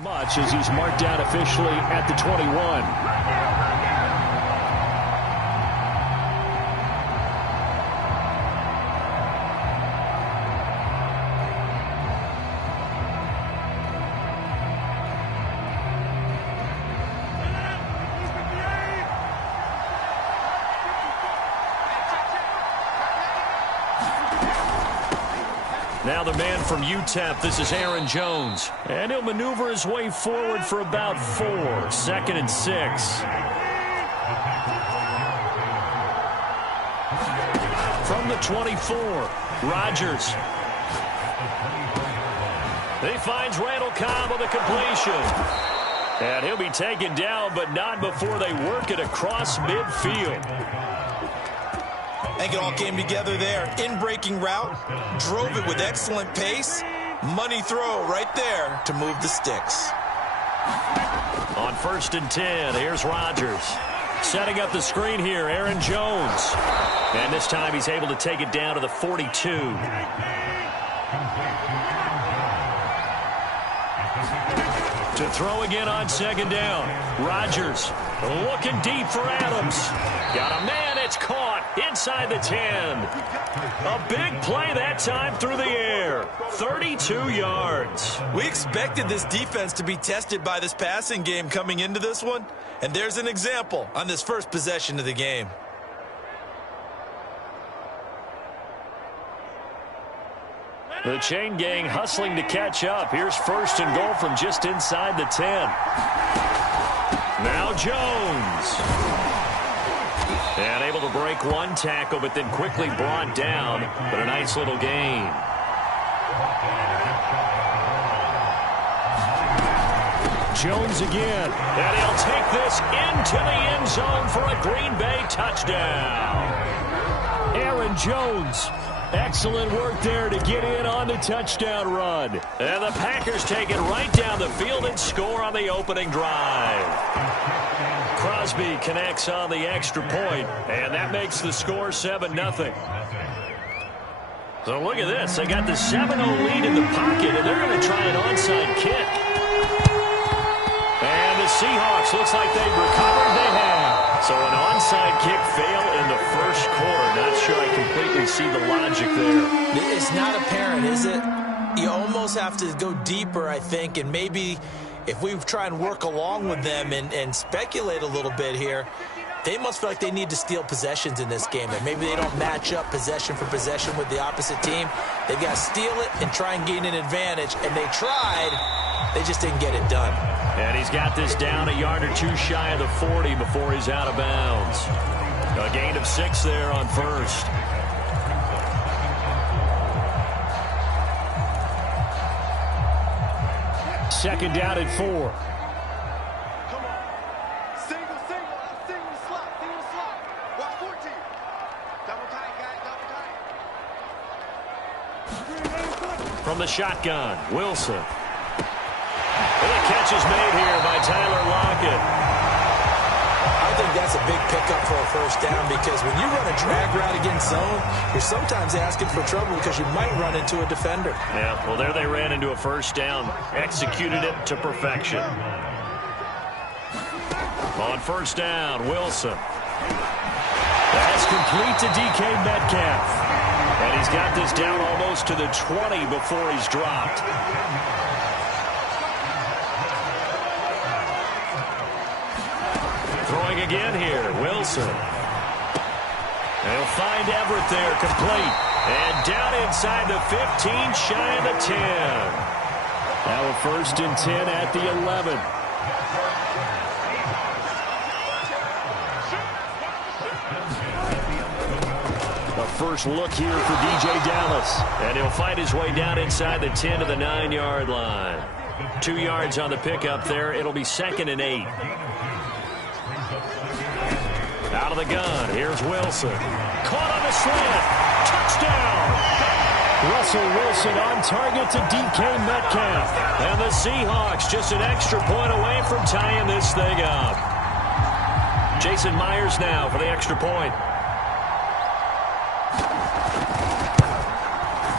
Much as he's marked down officially at the 21. Now the man from UTEP, this is Aaron Jones. And he'll maneuver his way forward for about 4. 2nd and 6. From the 24, Rodgers. He finds Randall Cobb on the completion. And he'll be taken down, but not before they work it across midfield. I think it all came together there. In-breaking route, drove it with excellent pace. Money throw right there to move the sticks. On 1st and 10, here's Rodgers. Setting up the screen here, Aaron Jones. And this time he's able to take it down to the 42. To throw again on 2nd down. Rodgers looking deep for Adams. Got a man, it's caught inside the 10. A big play that time through the air. 32 yards. We expected this defense to be tested by this passing game coming into this one. And there's an example on this first possession of the game. The chain gang hustling to catch up. Here's 1st and goal from just inside the 10. Now Jones. And able to break one tackle, but then quickly brought down. But a nice little gain. Jones again. And he'll take this into the end zone for a Green Bay touchdown. Aaron Jones. Excellent work there to get in on the touchdown run. And the Packers take it right down the field and score on the opening drive. Crosby connects on the extra point, and that makes the score 7-0. So look at this. They got the 7-0 lead in the pocket, and they're going to try an onside kick. And the Seahawks, looks like they've recovered. They have. So an onside kick fail in the first quarter. Not sure I completely see the logic there. It's not apparent, is it? You almost have to go deeper, I think, and maybe if we try and work along with them and speculate a little bit here, they must feel like they need to steal possessions in this game. And maybe they don't match up possession for possession with the opposite team. They've got to steal it and try and gain an advantage. And they tried. They just didn't get it done. And he's got this down a yard or two shy of the 40 before he's out of bounds. A gain of 6 there on 1st. Second down at 4. Come on. Single slot. Watch 14. Double tight, guys, double tight. From the shotgun, Wilson. And the catch is made here by Tyler Lockett. I think that's a big pickup for a first down because when you run a drag route against zone, you're sometimes asking for trouble because you might run into a defender. Yeah, well, there they ran into a first down. Executed it to perfection. On 1st down, Wilson. That's complete to DK Metcalf. And he's got this down almost to the 20 before he's dropped. Throwing again here, Wilson. They'll find Everett there, complete. And down inside the 15, shy of the 10. Now a 1st and 10 at the 11. A first look here for DJ Dallas. And he'll find his way down inside the 10 to the 9-yard line. 2 yards on the pickup there. It'll be 2nd and 8. Out of the gun, here's Wilson. Caught on the slant. Touchdown! Russell Wilson on target to DK Metcalf. And the Seahawks just an extra point away from tying this thing up. Jason Myers now for the extra point.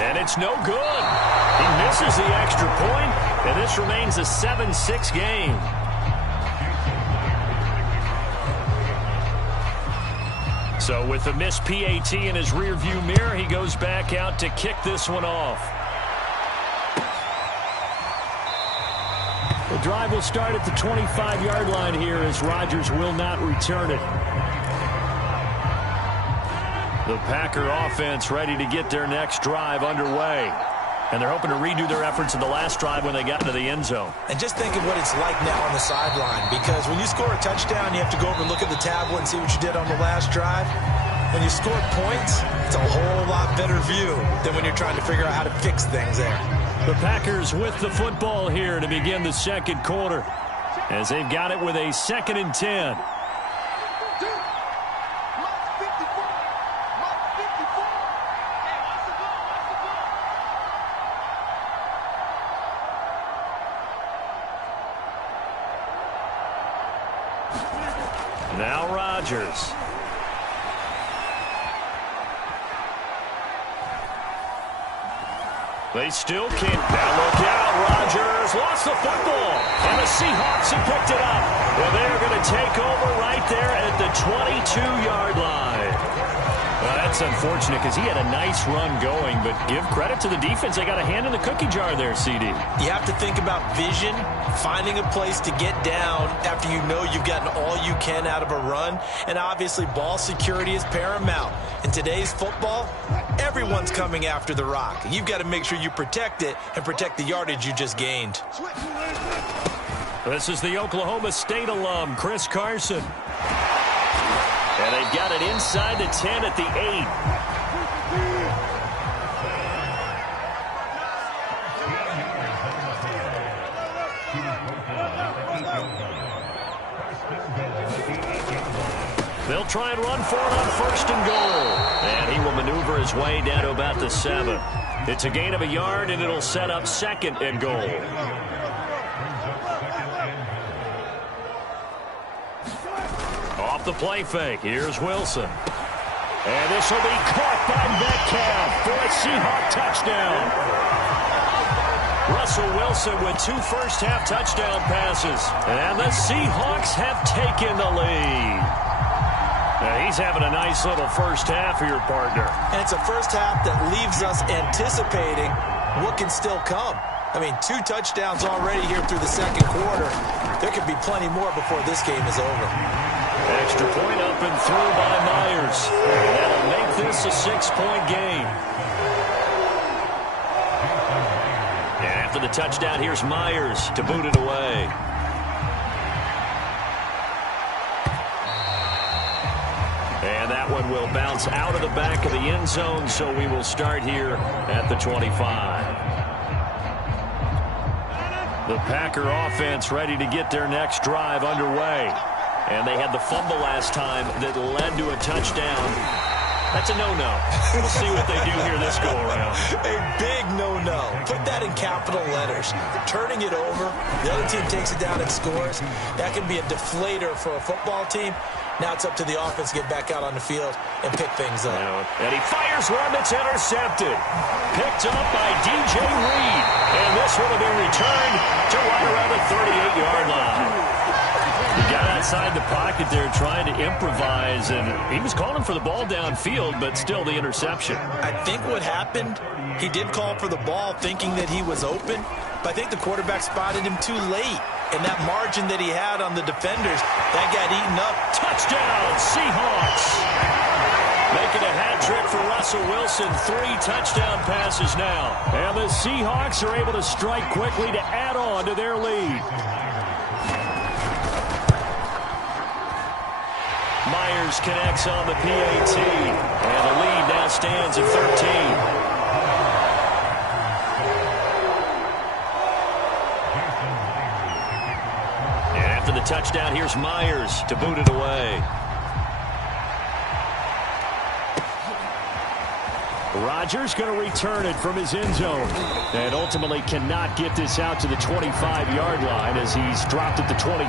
And it's no good. He misses the extra point, And this remains a 7-6 game. So with the missed PAT in his rearview mirror, he goes back out to kick this one off. The drive will start at the 25-yard line here as Rodgers will not return it. The Packer offense ready to get their next drive underway. And they're hoping to redo their efforts in the last drive when they got into the end zone. And just think of what it's like now on the sideline, because when you score a touchdown, you have to go over and look at the tablet and see what you did on the last drive. When you score points, it's a whole lot better view than when you're trying to figure out how to fix things there. The Packers with the football here to begin the second quarter, as they've got it with a 2nd and 10. Now Rodgers. They still can't. Now look out. Rodgers lost the football. And the Seahawks have picked it up. Well, they're going to take over right there at the 22-yard line. Well, that's unfortunate because he had a nice run going, but give credit to the defense. They got a hand in the cookie jar there, CD. You have to think about vision, finding a place to get down after you know you've gotten all you can out of a run. And obviously, ball security is paramount. In today's football, everyone's coming after the rock. You've got to make sure you protect it and protect the yardage you just gained. This is the Oklahoma State alum, Chris Carson. And they've got it inside the 10 at the 8. They'll try and run for it on 1st and goal. And he will maneuver his way down to about the 7. It's a gain of a yard, and it'll set up 2nd and goal. Off the play fake, here's Wilson. And this will be caught by Metcalf for a Seahawk touchdown. Russell Wilson with 2 first-half touchdown passes. And the Seahawks have taken the lead. Now, he's having a nice little first half here, partner. And it's a first half that leaves us anticipating what can still come. I mean, 2 touchdowns already here through the second quarter. There could be plenty more before this game is over. Extra point up and through by Myers. That'll make this a 6-point game. And after the touchdown, here's Myers to boot it away. And that one will bounce out of the back of the end zone, so we will start here at the 25. The Packer offense ready to get their next drive underway. And they had the fumble last time that led to a touchdown. That's a no-no. We'll see what they do here this go-around. A big no-no. Put that in capital letters. Turning it over, the other team takes it down and scores. That can be a deflator for a football team. Now it's up to the offense to get back out on the field and pick things up. And he fires one that's intercepted. Picked up by DJ Reed. And this one will be returned to right around the 38-yard line. He got outside the pocket there trying to improvise, and he was calling for the ball downfield, but still the interception. I think what happened, he did call for the ball thinking that he was open, but I think the quarterback spotted him too late. And that margin that he had on the defenders, that got eaten up. Touchdown, Seahawks! Making a hat trick for Russell Wilson. 3 touchdown passes now. And the Seahawks are able to strike quickly to add on to their lead. Myers connects on the PAT. And the lead now stands at 13. The touchdown, here's Myers to boot it away. Rodgers going to return it from his end zone and ultimately cannot get this out to the 25-yard line as he's dropped at the 23.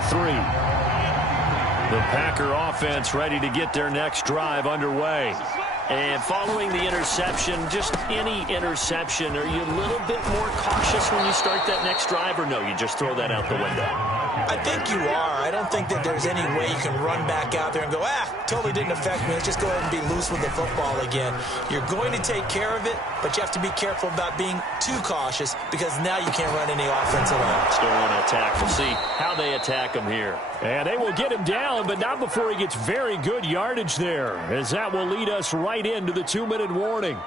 The Packer offense ready to get their next drive underway. And following the interception, just any interception, are you a little bit more cautious when you start that next drive, or no, you just throw that out the window? I think you are. I don't think that there's any way you can run back out there and go, totally didn't affect me. Let's just go ahead and be loose with the football again. You're going to take care of it, but you have to be careful about being too cautious because now you can't run any offense at all. Still want to attack. We'll see how they attack him here. And they will get him down, but not before he gets very good yardage there, as that will lead us right into the 2-minute warning.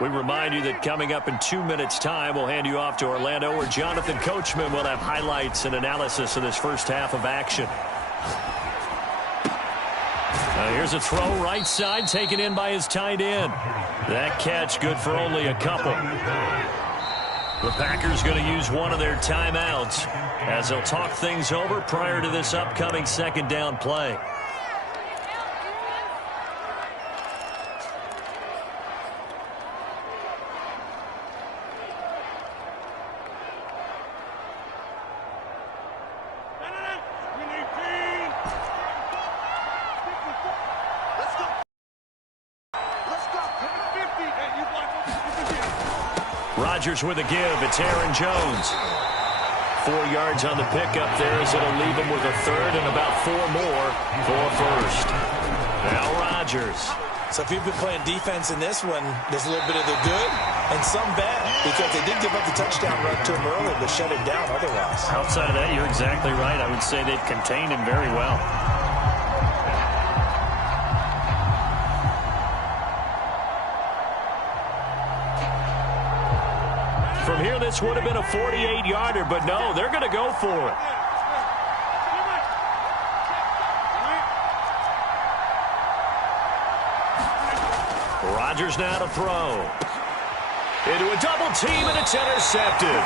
We remind you that coming up in 2 minutes' time, we'll hand you off to Orlando, where Jonathan Coachman will have highlights and analysis of this first half of action. Here's a throw right side, taken in by his tight end. That catch good for only a couple. The Packers going to use one of their timeouts as they'll talk things over prior to this upcoming second down play. Rodgers with a give. It's Aaron Jones. 4 yards on the pickup there as it'll leave him with a third and about 4 more for first. Now Rodgers. So if you've been playing defense in this one, there's a little bit of the good and some bad because they did give up the touchdown run to him early but shut him down otherwise. Outside of that, you're exactly right. I would say they've contained him very well. From here, this would have been a 48-yarder, but no, they're going to go for it. Rodgers now to throw. Into a double team, and it's intercepted.